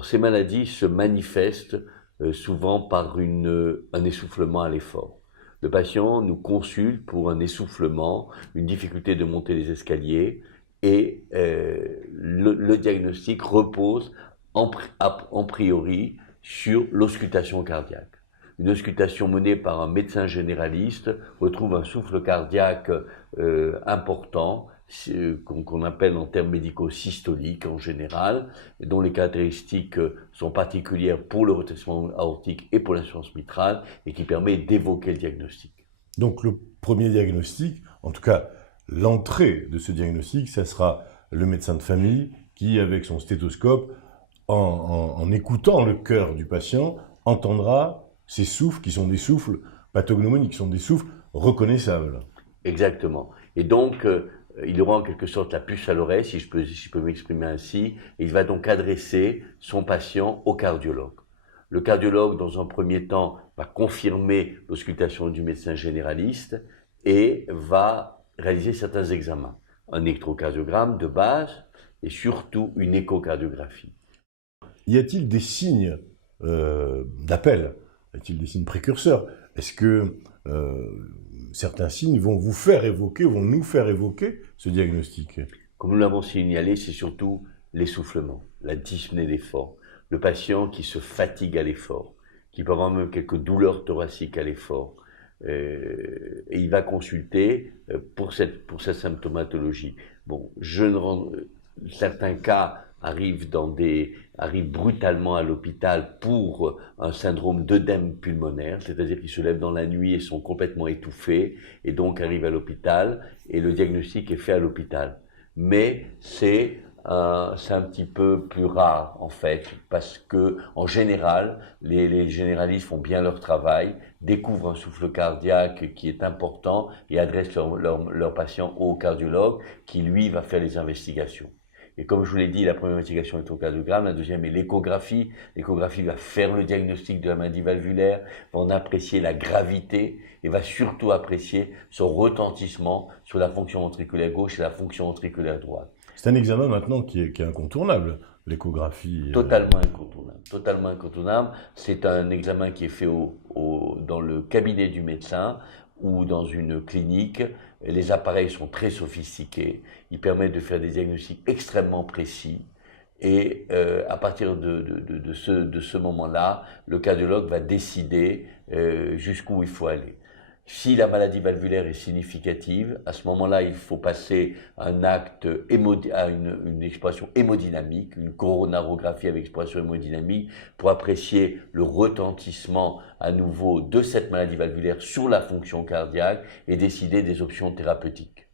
Alors, ces maladies se manifestent souvent par un essoufflement à l'effort. Le patient nous consulte pour un essoufflement, une difficulté de monter les escaliers, et le diagnostic repose en priori sur l'auscultation cardiaque. Une auscultation menée par un médecin généraliste retrouve un souffle cardiaque important, qu'on appelle en termes médicaux systolique en général, dont les caractéristiques sont particulières pour le retentissement aortique et pour l'insuffisance mitrale, et qui permet d'évoquer le diagnostic. Donc le premier diagnostic, en tout cas l'entrée de ce diagnostic, ça sera le médecin de famille qui, avec son stéthoscope, en écoutant le cœur du patient, entendra ces souffles qui sont des souffles pathognomoniques, qui sont des souffles reconnaissables. Exactement. Et donc, il aura en quelque sorte la puce à l'oreille, si je peux m'exprimer ainsi, et il va donc adresser son patient au cardiologue. Le cardiologue, dans un premier temps, va confirmer l'auscultation du médecin généraliste et va réaliser certains examens. Un électrocardiogramme de base et surtout une échocardiographie. Y a-t-il des signes d'appel? Y a-t-il des signes précurseurs? Est-ce que certains signes vont nous faire évoquer ce diagnostic? Comme nous l'avons signalé, c'est surtout l'essoufflement, la dyspnée d'effort. Le patient qui se fatigue à l'effort, qui peut avoir même quelques douleurs thoraciques à l'effort. Et il va consulter pour cette symptomatologie. Bon, certains cas arrivent brutalement à l'hôpital pour un syndrome d'œdème pulmonaire, c'est-à-dire qu'ils se lèvent dans la nuit et sont complètement étouffés, et donc arrivent à l'hôpital, et le diagnostic est fait à l'hôpital. Mais c'est un petit peu plus rare en fait, parce que en général, les généralistes font bien leur travail, découvrent un souffle cardiaque qui est important et adressent leur patient au cardiologue qui lui va faire les investigations. Et comme je vous l'ai dit, la première investigation est l'électrocardiogramme, la deuxième est l'échographie. L'échographie va faire le diagnostic de la maladie valvulaire, va en apprécier la gravité et va surtout apprécier son retentissement sur la fonction ventriculaire gauche et la fonction ventriculaire droite. C'est un examen maintenant qui est incontournable, l'échographie. Totalement incontournable. Totalement incontournable. C'est un examen qui est fait dans le cabinet du médecin ou dans une clinique. Les appareils sont très sophistiqués. Ils permettent de faire des diagnostics extrêmement précis. Et à partir de ce moment-là, le cardiologue va décider jusqu'où il faut aller. Si la maladie valvulaire est significative, à ce moment-là, il faut passer à une exploration hémodynamique, une coronarographie avec exploration hémodynamique, pour apprécier le retentissement à nouveau de cette maladie valvulaire sur la fonction cardiaque et décider des options thérapeutiques.